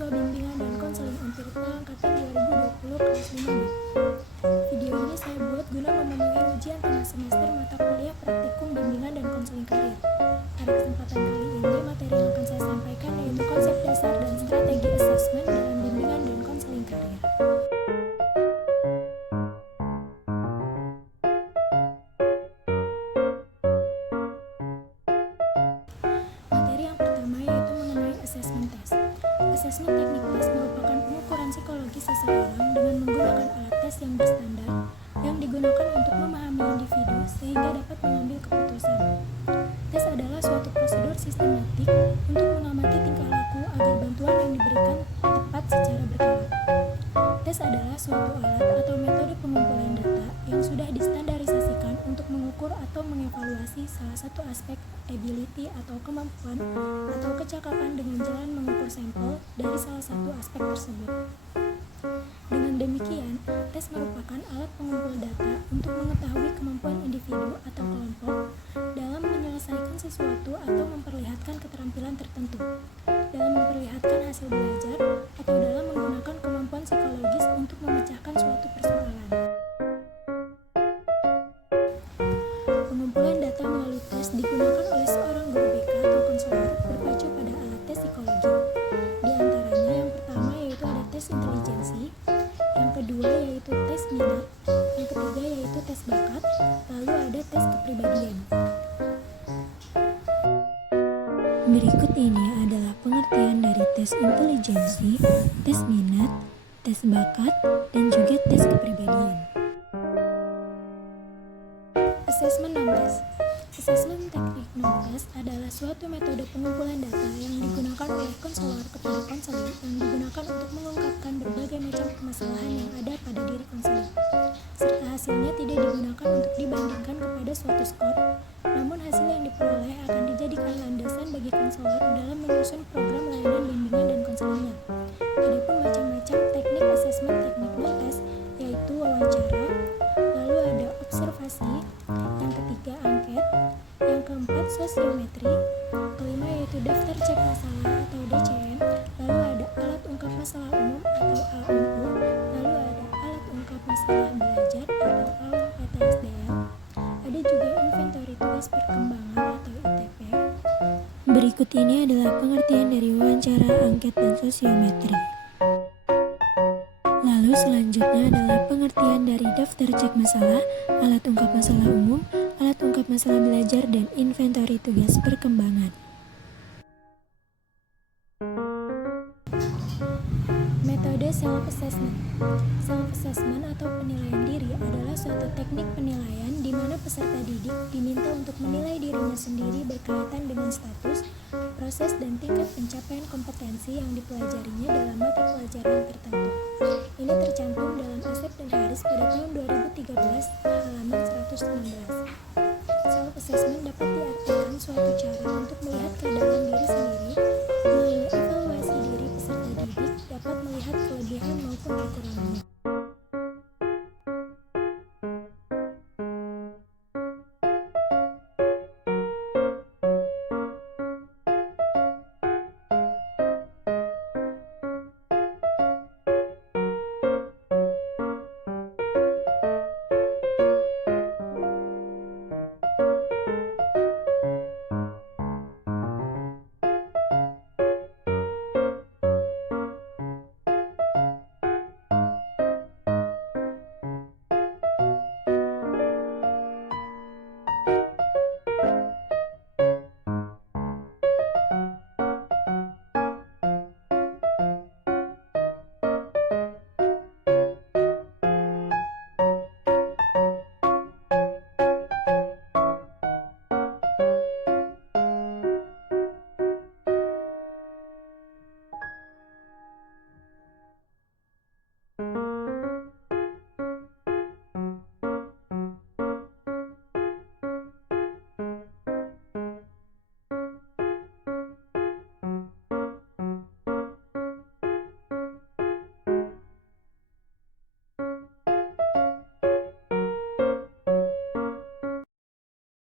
Siswa Bimbingan dan Konseling Empirika Angkatan 2020 kelas 5B. Video ini saya buat guna memenuhi ujian tengah semester mata kuliah praktikum bimbingan dan konseling karir. Pada kesempatan kali ini, materi yang akan saya sampaikan yaitu konsep dasar dan strategi asesmen dalam bimbingan dan konseling karir. Materi yang pertama yaitu mengenai assessment test. Assessment teknik tes merupakan pengukuran psikologis seseorang dengan menggunakan alat tes yang berstandar yang digunakan untuk memahami individu sehingga dapat mengambil keputusan. Tes adalah suatu prosedur sistematik untuk mengamati tingkah laku agar bantuan yang diberikan tepat secara berkala. Tes adalah suatu alat atau metode pengumpulan data yang sudah distandarisasikan untuk mengukur atau mengevaluasi salah satu aspek ability atau kemampuan atau kecakapan dengan jalan mengukur sampel dari salah satu aspek tersebut. Dengan demikian, tes merupakan alat pengumpul data untuk mengetahui kemampuan individu atau kelompok dalam menyelesaikan sesuatu atau memperlihatkan keterampilan tertentu, dalam memperlihatkan hasil belajar, atau dalam menggunakan kemampuan psikologis untuk memecahkan suatu persoalan. Pengumpulan data melalui tes digunakan oleh seorang guru BK atau konselor berpacu pada alat tes psikologi. Di antaranya yang pertama yaitu ada tes intelijensi, yang kedua yaitu tes minat, yang ketiga yaitu tes bakat, lalu ada tes kepribadian. Berikut ini adalah pengertian dari tes intelijensi, tes minat, tes bakat, dan juga tes kepribadian. Assessment non-test. Assessment teknik non-test adalah suatu metode pengumpulan data yang digunakan oleh konselor kepada konseling yang digunakan untuk mengungkapkan berbagai macam permasalahan yang ada pada diri konseling, serta hasilnya tidak digunakan untuk dibandingkan kepada suatu skor, namun hasil yang diperoleh akan dijadikan landasan bagi konselor dalam menyusun program layanan bimbingan dan konselingnya. Adapun macam-macam teknik asesmen teknik non-test yaitu wawancara, lalu ada observasi, yang ketiga angket, yang keempat sosiometri, kelima yaitu daftar cek masalah atau DCM, lalu ada alat ungkap masalah umum atau AUU, lalu ada alat ungkap masalah belajar atau AUPTSDL, ada juga inventory tugas perkembangan atau ITP. Berikut ini adalah pengertian dari wawancara, angket, dan sosiometri. Lalu selanjutnya adalah pengertian dari daftar cek masalah, alat ungkap masalah umum, alat ungkap masalah belajar, dan inventory tugas perkembangan. Metode self-assessment. Self-assessment atau penilaian diri adalah suatu teknik penilaian di mana peserta didik diminta untuk menilai dirinya sendiri berkaitan dengan status, proses, dan tingkat pencapaian kompetensi yang dipelajarinya dalam mata pelajaran tertentu. Ini tercantum dalam Asep dan Haris pada tahun 2013 halaman 119.